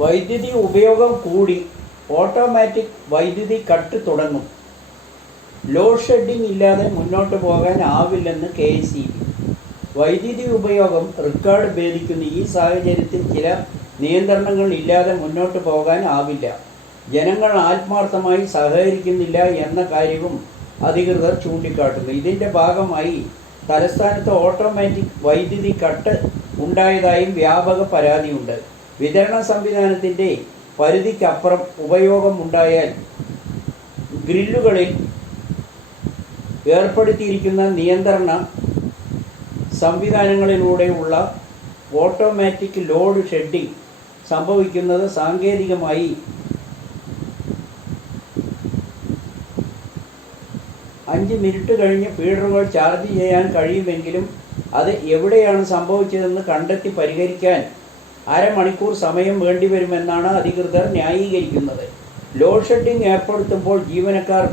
വൈദ്യുതി ഉപയോഗം കൂടി ഓട്ടോമാറ്റിക് വൈദ്യുതി കട്ട് തുടങ്ങും. ലോഡ് ഷെഡിംഗ് ഇല്ലാതെ മുന്നോട്ട് പോകാൻ ആവില്ലെന്ന് KSEB. വൈദ്യുതി ഉപയോഗം റെക്കോർഡ് ഭേദിക്കുന്ന ഈ സാഹചര്യത്തിൽ ചില നിയന്ത്രണങ്ങൾ ഇല്ലാതെ മുന്നോട്ട് പോകാൻ ആവില്ല. ജനങ്ങൾ ആത്മാർത്ഥമായി സഹകരിക്കുന്നില്ല എന്ന കാര്യവും അധികൃതർ ചൂണ്ടിക്കാട്ടുന്നു. ഇതിൻ്റെ ഭാഗമായി തലസ്ഥാനത്ത് ഓട്ടോമാറ്റിക് വൈദ്യുതി കട്ട് ഉണ്ടായതായും വ്യാപക പരാതിയുണ്ട്. വിതരണ സംവിധാനത്തിൻ്റെ പരിധിക്കപ്പുറം ഉപയോഗം ഉണ്ടായാൽ ഗ്രില്ലുകളിൽ ഏർപ്പെടുത്തിയിരിക്കുന്ന നിയന്ത്രണ സംവിധാനങ്ങളിലൂടെയുള്ള ഓട്ടോമാറ്റിക് ലോഡ് ഷെഡിംഗ് സംഭവിക്കുന്നത് സാങ്കേതികമായി 5 മിനിറ്റ് കഴിഞ്ഞ് ഫീഡറുകൾ ചാർജ് ചെയ്യാൻ കഴിയുമെങ്കിലും അത് എവിടെയാണ് സംഭവിച്ചതെന്ന് കണ്ടെത്തി പരിഹരിക്കാൻ അരമണിക്കൂർ സമയം വേണ്ടിവരുമെന്നാണ് അധികൃതർ ന്യായീകരിക്കുന്നത്. ലോഡ് ഷെഡിംഗ് ഏർപ്പെടുത്തുമ്പോൾ ജീവനക്കാർ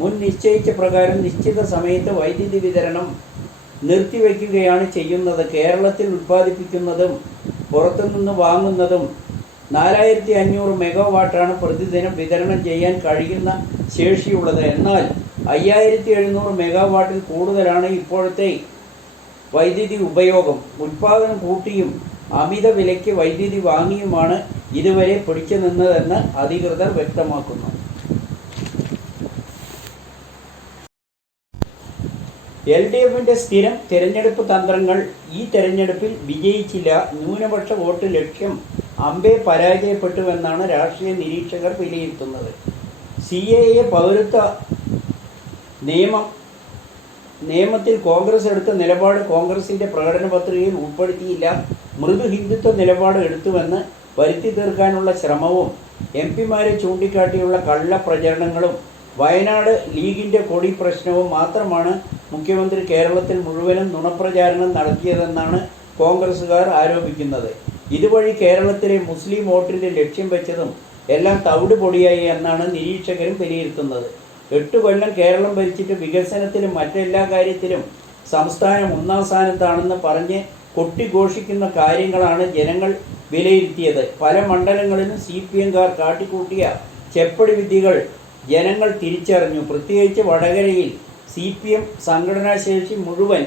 മുൻ നിശ്ചയിച്ച പ്രകാരം നിശ്ചിത സമയത്ത് വൈദ്യുതി വിതരണം നിർത്തിവെക്കുകയാണ് ചെയ്യുന്നത്. കേരളത്തിൽ ഉൽപ്പാദിപ്പിക്കുന്നതും പുറത്തുനിന്ന് വാങ്ങുന്നതും 4500 മെഗാവാട്ടാണ് പ്രതിദിനം വിതരണം ചെയ്യാൻ കഴിയുന്ന ശേഷിയുള്ളത്. എന്നാൽ 5700 മെഗാവാട്ടിൽ കൂടുതലാണ് ഇപ്പോഴത്തെ വൈദ്യുതി ഉപയോഗം. ഉൽപ്പാദനം കൂട്ടിയും അമിത വിലയ്ക്ക് വൈദ്യുതി വാങ്ങിയുമാണ് ഇതുവരെ പിടിച്ചു നിന്നതെന്ന് അധികൃതർ വ്യക്തമാക്കുന്നു. LDFിൻ്റെ സ്ഥിരം തെരഞ്ഞെടുപ്പ് തന്ത്രങ്ങൾ ഈ തെരഞ്ഞെടുപ്പിൽ വിജയിച്ചില്ല. ന്യൂനപക്ഷ വോട്ട് ലക്ഷ്യം അമ്പേ പരാജയപ്പെട്ടുവെന്നാണ് രാഷ്ട്രീയ നിരീക്ഷകർ വിലയിരുത്തുന്നത്. CAA പൗരത്വ നിയമത്തിൽ കോൺഗ്രസ് എടുത്ത നിലപാട് കോൺഗ്രസിൻ്റെ പ്രകടന പത്രികയിൽ ഉൾപ്പെടുത്തിയില്ല. മൃദു ഹിന്ദുത്വ നിലപാട് എടുത്തുവെന്ന് വരുത്തി തീർക്കാനുള്ള ശ്രമവും MP-മാരെ ചൂണ്ടിക്കാട്ടിയുള്ള കള്ളപ്രചരണങ്ങളും വയനാട് ലീഗിൻ്റെ കൊടി പ്രശ്നവും മാത്രമാണ് മുഖ്യമന്ത്രി കേരളത്തിൽ മുഴുവനും നുണപ്രചാരണം നടത്തിയതെന്നാണ് കോൺഗ്രസുകാർ ആരോപിക്കുന്നത്. ഇതുവഴി കേരളത്തിലെ മുസ്ലിം വോട്ടിൻ്റെ ലക്ഷ്യം വെച്ചതും എല്ലാം തവിട് പൊടിയായി എന്നാണ് നിരീക്ഷകരും വിലയിരുത്തുന്നത്. 8 കൊല്ലം കേരളം ഭരിച്ചിട്ട് വികസനത്തിലും മറ്റെല്ലാ കാര്യത്തിലും സംസ്ഥാനം 1-ാം സ്ഥാനത്താണെന്ന് പറഞ്ഞ് കൊട്ടിഘോഷിക്കുന്ന കാര്യങ്ങളാണ് ജനങ്ങൾ വിലയിരുത്തിയത്. പല മണ്ഡലങ്ങളിലും CPM-കാർ കാട്ടിക്കൂട്ടിയ ചെപ്പടി വിദ്യകൾ ജനങ്ങൾ തിരിച്ചറിഞ്ഞു. പ്രത്യേകിച്ച് വടകരയിൽ CPM സംഘടനാശേഷി മുഴുവൻ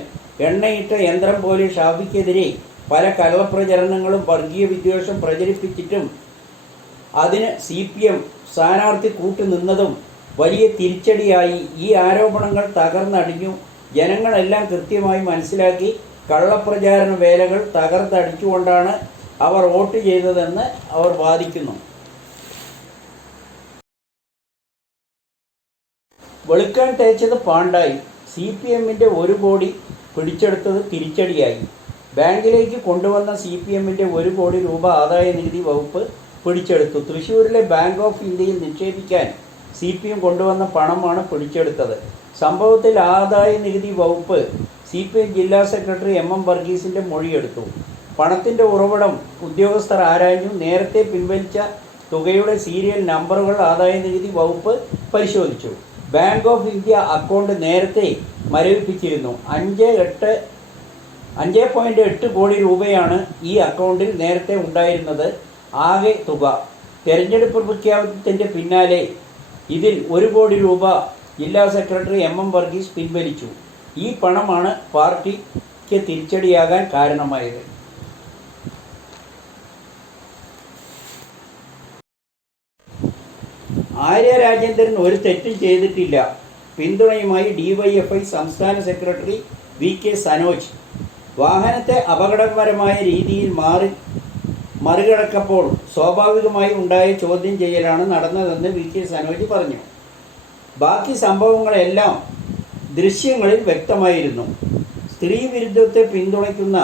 എണ്ണയിട്ട യന്ത്രം പോലെ ഷാഫിക്കെതിരെ പല കള്ളപ്രചരണങ്ങളും വർഗീയ വിദ്വേഷം പ്രചരിപ്പിച്ചിട്ടും അതിന് CPM സ്ഥാനാർത്ഥി കൂട്ടുനിന്നതും വലിയ തിരിച്ചടിയായി. ഈ ആരോപണങ്ങൾ തകർന്നടിഞ്ഞു. ജനങ്ങളെല്ലാം കൃത്യമായി മനസ്സിലാക്കി. കള്ളപ്രചാരണ വേലകൾ തകർത്തടിച്ചുകൊണ്ടാണ് അവർ വോട്ട് ചെയ്തതെന്ന് അവർ വാദിക്കുന്നു. വെളുക്കാൻ തേച്ചത് പാണ്ടായി. CPM-ന്റെ 1 കോടി പിടിച്ചെടുത്തത് തിരിച്ചടിയായി. ബാങ്കിലേക്ക് കൊണ്ടുവന്ന CPM-ന്റെ 1 കോടി രൂപ ആദായ നികുതി വകുപ്പ് പിടിച്ചെടുത്തു. തൃശ്ശൂരിലെ ബാങ്ക് ഓഫ് ഇന്ത്യയിൽ നിക്ഷേപിക്കാൻ CPM കൊണ്ടുവന്ന പണമാണ് പിടിച്ചെടുത്തത്. സംഭവത്തിൽ ആദായ നികുതി വകുപ്പ് CPM ജില്ലാ സെക്രട്ടറി MM വർഗീസിൻ്റെ മൊഴിയെടുത്തു. പണത്തിൻ്റെ ഉറവിടം ഉദ്യോഗസ്ഥർ ആരാഞ്ഞു. നേരത്തെ പിൻവലിച്ച തുകയുടെ സീരിയൽ നമ്പറുകൾ ആദായ നികുതി വകുപ്പ് പരിശോധിച്ചു. ബാങ്ക് ഓഫ് ഇന്ത്യ അക്കൗണ്ട് നേരത്തെ മരവിപ്പിച്ചിരുന്നു. 5.8 കോടി രൂപയാണ് ഈ അക്കൗണ്ടിൽ നേരത്തെ ഉണ്ടായിരുന്നത്. ആകെ തുക. തെരഞ്ഞെടുപ്പ് പ്രഖ്യാപനത്തിൻ്റെ പിന്നാലെ ഇതിൽ 1 കോടി രൂപ ജില്ലാ സെക്രട്ടറി MM വർഗീസ് പിൻവലിച്ചു. ഈ പണമാണ് പാർട്ടിക്ക് തിരിച്ചടിയാകാൻ കാരണമായത്. ആര്യ രാജേന്ദ്രൻ ഒരു തെറ്റും ചെയ്തിട്ടില്ല. പിന്തുണയുമായി DYFI സംസ്ഥാന സെക്രട്ടറി VK സനോജ്. വാഹനത്തെ അപകടകരമായ രീതിയിൽ മറികടക്കപ്പോൾ സ്വാഭാവികമായി ഉണ്ടായ ചോദ്യം ചെയ്യലാണ് നടന്നതെന്ന് VK സനോജ് പറഞ്ഞു. ബാക്കി സംഭവങ്ങളെല്ലാം ദൃശ്യങ്ങളിൽ വ്യക്തമായിരുന്നു. സ്ത്രീ വിരുദ്ധത്തെ പിന്തുണയ്ക്കുന്ന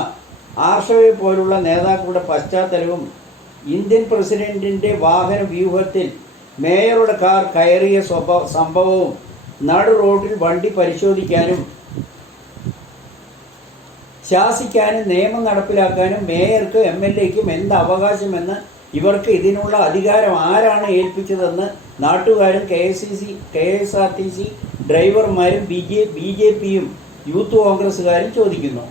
ആർഷയെ പോലുള്ള നേതാക്കളുടെ പശ്ചാത്തലവും ഇന്ത്യൻ പ്രസിഡന്റിൻ്റെ വാഹന വ്യൂഹത്തിൽ മേയറുടെ കാർ കയറിയ സംഭവവും നടു റോഡിൽ വണ്ടി പരിശോധിക്കാനും ശാസിക്കാനും നിയമം നടപ്പിലാക്കാനും മേയർക്ക് MLAയ്ക്കും എന്ത് അവകാശമെന്ന് ഇവർക്ക് ഇതിനുള്ള അധികാരം ആരാണ് ഏൽപ്പിച്ചതെന്ന് നാട്ടുകാരും KSRTC ഡ്രൈവർമാരും BJPയും യൂത്ത് കോൺഗ്രസ്സുകാരും ചോദിക്കുന്നു.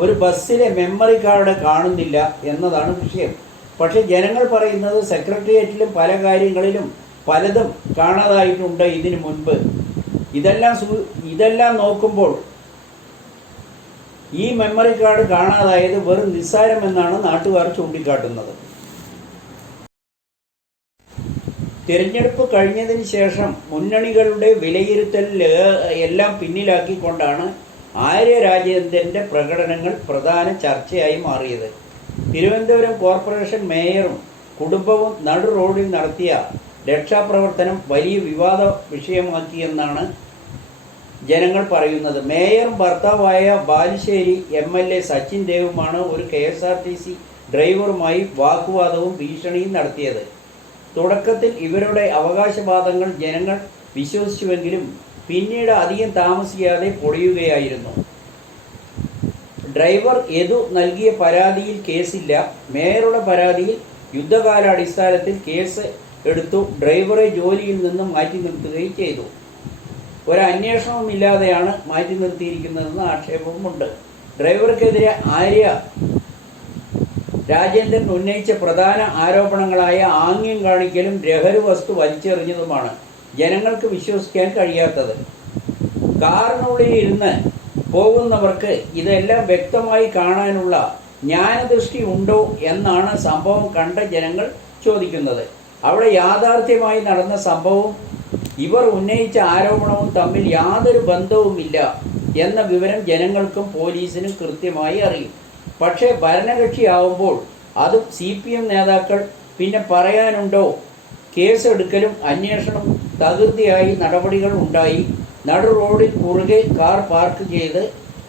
ഒരു ബസ്സിലെ മെമ്മറി കാർഡ് കാണുന്നില്ല എന്നതാണ് വിഷയം. പക്ഷെ ജനങ്ങൾ പറയുന്നത് സെക്രട്ടേറിയറ്റിലും പല കാര്യങ്ങളിലും പലതും കാണാതായിട്ടുണ്ട് ഇതിനു മുൻപ്. ഇതെല്ലാം നോക്കുമ്പോൾ ഈ മെമ്മറി കാർഡ് കാണാതായത് വെറും നിസ്സാരമെന്നാണ് നാട്ടുകാർ ചൂണ്ടിക്കാട്ടുന്നത്. തിരഞ്ഞെടുപ്പ് കഴിഞ്ഞതിന് ശേഷം മുന്നണികളുടെ വിലയിരുത്തൽ എല്ലാം പിന്നിലാക്കിക്കൊണ്ടാണ് ആര്യ രാജേന്ദ്രൻ്റെ പ്രകടനങ്ങൾ പ്രധാന ചർച്ചയായി മാറിയത്. തിരുവനന്തപുരം കോർപ്പറേഷൻ മേയറും കുടുംബവും നടു റോഡിൽ നടത്തിയ രക്ഷാപ്രവർത്തനം വലിയ വിവാദ വിഷയമാക്കിയെന്നാണ് ജനങ്ങൾ പറയുന്നത്. മേയറും ഭർത്താവായ ബാലുശ്ശേരി MLA സച്ചിൻ ദേവുമാണ് ഒരു KSRTC ഡ്രൈവറുമായി വാക്കുവാദവും ഭീഷണിയും നടത്തിയത്. തുടക്കത്തിൽ ഇവരുടെ അവകാശവാദങ്ങൾ ജനങ്ങൾ വിശ്വസിച്ചുവെങ്കിലും പിന്നീട് അധികം താമസിയാതെ പൊളിയുകയായിരുന്നു. ഡ്രൈവർ യദു നൽകിയ പരാതിയിൽ കേസില്ല. മേയറുടെ പരാതിയിൽ യുദ്ധകാലാടിസ്ഥാനത്തിൽ കേസ് എടുത്തു. ഡ്രൈവറെ ജോലിയിൽ നിന്നും മാറ്റി നിർത്തുകയും ചെയ്തു. ഒരന്വേഷണവുമില്ലാതെയാണ് മാറ്റി നിർത്തിയിരിക്കുന്നതെന്ന് ആക്ഷേപവുമുണ്ട്. ഡ്രൈവർക്കെതിരെ ആര്യ രാജേന്ദ്രൻ ഉന്നയിച്ച പ്രധാന ആരോപണങ്ങളായ ആംഗ്യം കാണിക്കലും ലഹരി വസ്തു വലിച്ചെറിഞ്ഞതുമാണ് ജനങ്ങൾക്ക് വിശ്വസിക്കാൻ കഴിയാത്തത്. കാറിനുള്ളിൽ ഇരുന്ന് പോകുന്നവർക്ക് ഇതെല്ലാം വ്യക്തമായി കാണാനുള്ള ജ്ഞാനദൃഷ്ടി ഉണ്ടോ എന്നാണ് സംഭവം കണ്ട ജനങ്ങൾ ചോദിക്കുന്നത്. അവിടെ യാഥാർത്ഥ്യമായി നടന്ന സംഭവവും ഇവർ ഉന്നയിച്ച ആരോപണവും തമ്മിൽ യാതൊരു ബന്ധവുമില്ല എന്ന വിവരം ജനങ്ങൾക്കും പോലീസിനും കൃത്യമായി അറിയും. പക്ഷേ ഭരണകക്ഷിയാവുമ്പോൾ അതും CPM നേതാക്കൾ പിന്നെ പറയാനുണ്ടോ? കേസെടുക്കലും അന്വേഷണം തകൃതിയായി നടപടികൾ ഉണ്ടായി. നടു റോഡിൽ കുറുകെ കാർ പാർക്ക് ചെയ്ത്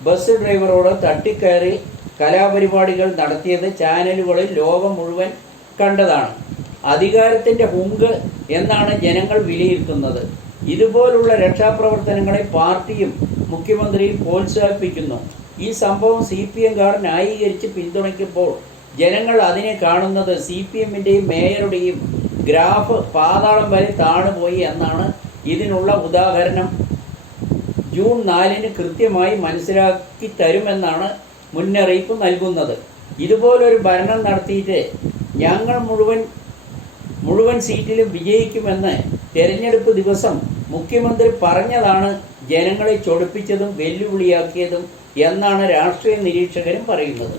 ബസ് ഡ്രൈവറോട് തട്ടിക്കയറി കലാപരിപാടികൾ നടത്തിയത് ചാനലുകളിൽ ലോകം മുഴുവൻ കണ്ടതാണ്. അധികാരത്തിൻ്റെ ഹുങ്ക് എന്നാണ് ജനങ്ങൾ വിലയിരുത്തുന്നത്. ഇതുപോലുള്ള രക്ഷാപ്രവർത്തനങ്ങളെ പാർട്ടിയും മുഖ്യമന്ത്രിയും പ്രോത്സാഹിപ്പിക്കുന്നു. ഈ സംഭവം CPMകാർ ന്യായീകരിച്ച് പിന്തുണയ്ക്കുമ്പോൾ ജനങ്ങൾ അതിനെ കാണുന്നത് CPMൻ്റെയും മേയറുടെയും ഗ്രാഫ് പാതാളം വരെ താണുപോയി എന്നാണ്. ഇതിനുള്ള ഉദാഹരണം ജൂൺ 4-ന് കൃത്യമായി മനസ്സിലാക്കി തരുമെന്നാണ് മുന്നറിയിപ്പ് നൽകുന്നത്. ഇതുപോലൊരു ഭരണം നടത്തിയിട്ട് ഞങ്ങൾ മുഴുവൻ സീറ്റിലും വിജയിക്കുമെന്ന് തെരഞ്ഞെടുപ്പ് ദിവസം മുഖ്യമന്ത്രി പറഞ്ഞതാണ് ജനങ്ങളെ ചൊടിപ്പിച്ചതും വെല്ലുവിളിയാക്കിയതും എന്നാണ് രാഷ്ട്രീയ നിരീക്ഷകരും പറയുന്നത്.